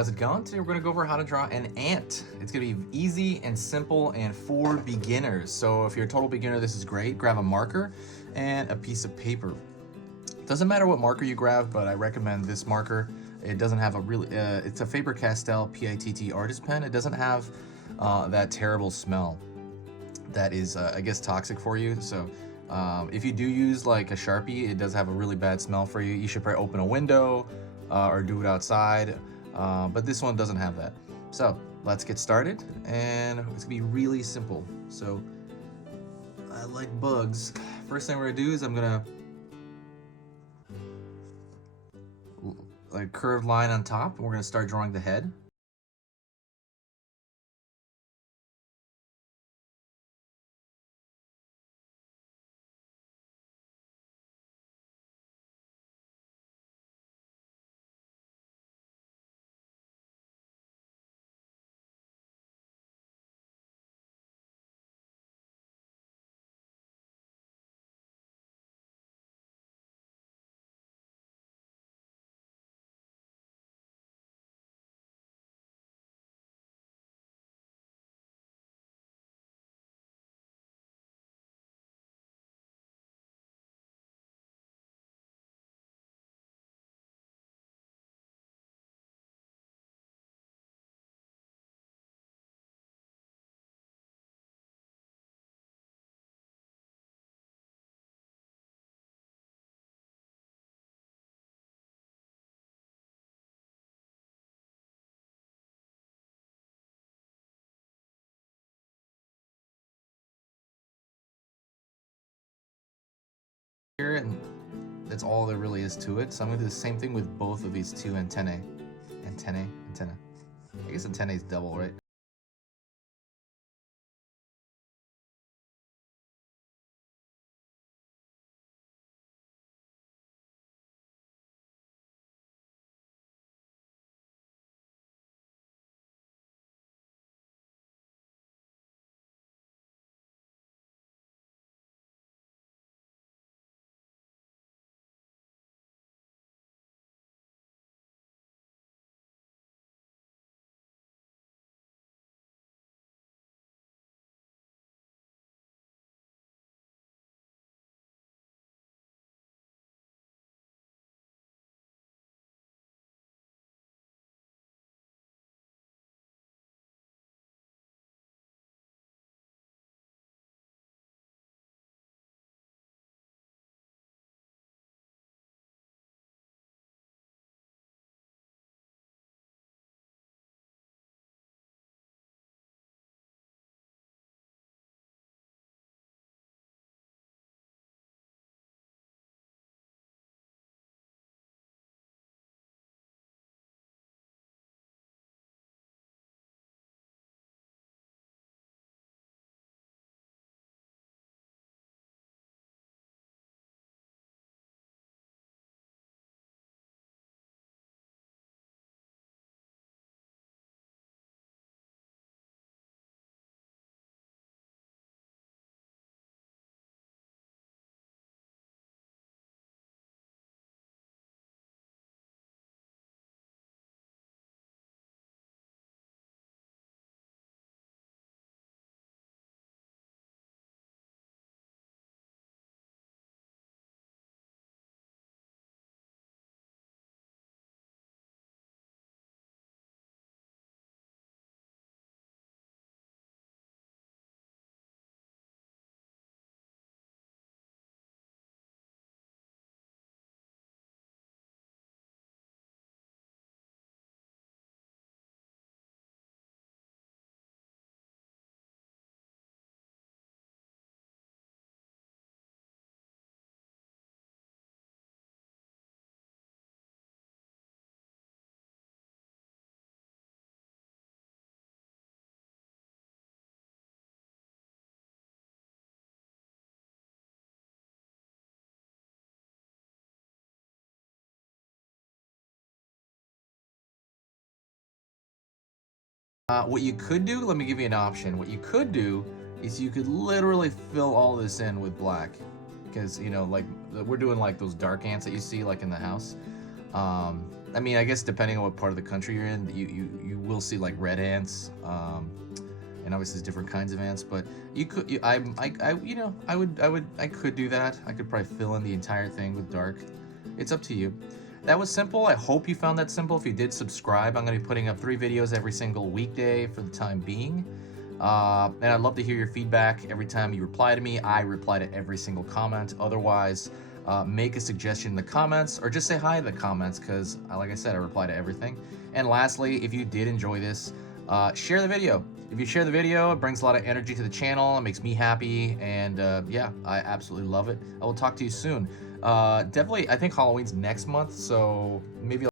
How's it going? Today we're going to go over how to draw an ant. It's going to be easy and simple and for beginners. So if you're a total beginner, this is great. Grab a marker and a piece of paper. Doesn't matter what marker you grab, but I recommend this marker. It doesn't have a really, it's a Faber-Castell PITT artist pen. It doesn't have that terrible smell that is, I guess, toxic for you. So if you do use like a Sharpie, it does have a really bad smell for you. You should probably open a window or do it outside. But this one doesn't have that. So let's get started, and it's gonna be really simple. So I like bugs. First thing we're gonna do is I'm gonna like curved line on top, and we're gonna start drawing the head. Here, and that's all there really is to it. So I'm gonna do the same thing with both of these two antennae. Antenna. I guess antennae is double, right? What you could do, let me give you an option. What you could do is you could literally fill all this in with black, because, you know, like we're doing like those dark ants that you see like in the house. I mean, I guess depending on what part of the country you're in, you will see like red ants, and obviously there's different kinds of ants. But you could, you know, I could do that. I could probably fill in the entire thing with dark. It's up to you. That was simple. I hope you found that simple. If you did, subscribe. I'm going to be putting up 3 videos every single weekday for the time being. And I'd love to hear your feedback every time you reply to me. I reply to every single comment. Otherwise, make a suggestion in the comments or just say hi in the comments because, like I said, I reply to everything. And lastly, if you did enjoy this, share the video. If you share the video, it brings a lot of energy to the channel. It makes me happy. And yeah, I absolutely love it. I will talk to you soon. Definitely, I think Halloween's next month, so maybe